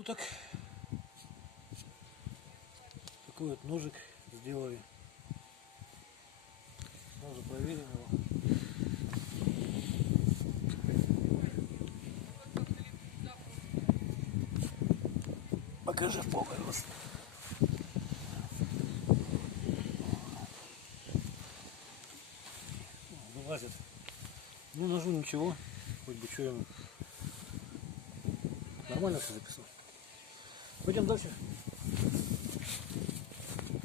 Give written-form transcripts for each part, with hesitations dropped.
Ну так, такой вот ножик сделали. Тоже проверим его. Покажи полный рост. Вылазит. Ну, ножу ничего, хоть бы что ему. Нормально все записал. Пойдем дальше.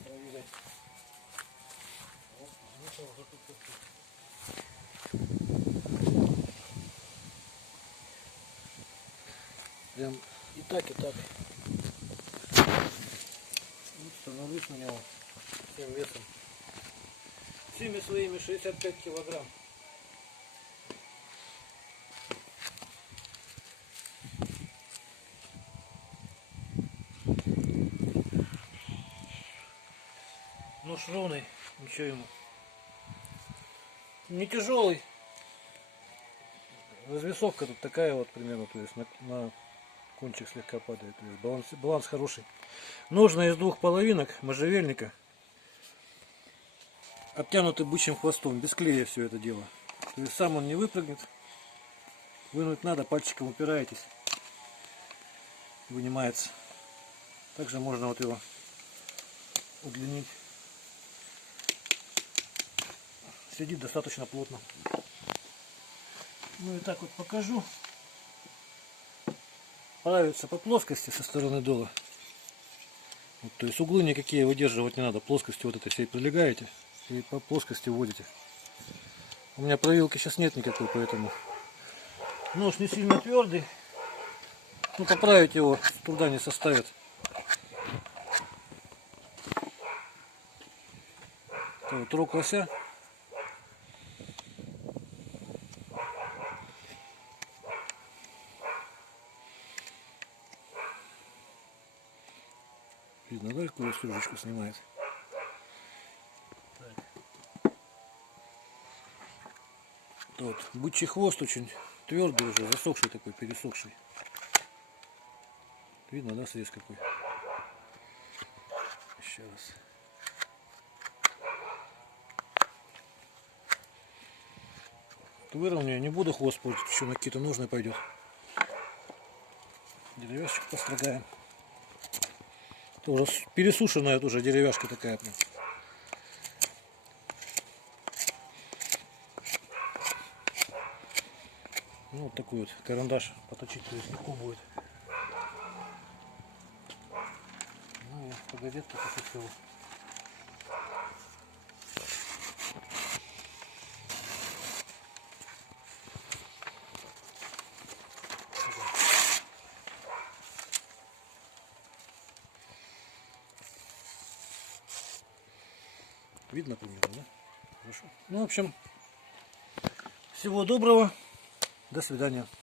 Проверять. Прям и так, и так. Вот, становлюсь на него всем весом. Всеми своими 65 килограмм. Нож ровный, ничего ему. Не тяжелый. Развесовка тут такая вот примерно, то есть на кончик слегка падает. То есть баланс хороший. Ножны из двух половинок можжевельника. Обтянуты бычьим хвостом, без клея все это дело. То есть сам он не выпрыгнет. Вынуть надо, пальчиком упираетесь. Вынимается. Также можно вот его удлинить. Сидит достаточно плотно. Ну и так вот покажу. Правится по плоскости со стороны дола. Вот, то есть углы никакие выдерживать не надо. Плоскостью вот этой всей прилегаете и по плоскости вводите. У меня провилки сейчас нет никакой, поэтому нож не сильно твердый. Ну, поправить его труда не составит. Это вот рог лося. Видно, да, какую стружечку снимает? Так. Вот, бычий хвост очень твердый уже, засохший такой, пересохший. Видно, да, срез какой? Еще раз. Выровняю, не буду хвост портить, еще на какие-то ножны пойдет. Деревяшек построгаем. Это уже пересушенная тоже деревяшка такая. Ну, вот такой вот карандаш поточить, то есть легко будет. Ну и погодетку посыпал. Видно примерно, да? Хорошо. Ну, в общем, всего доброго. До свидания.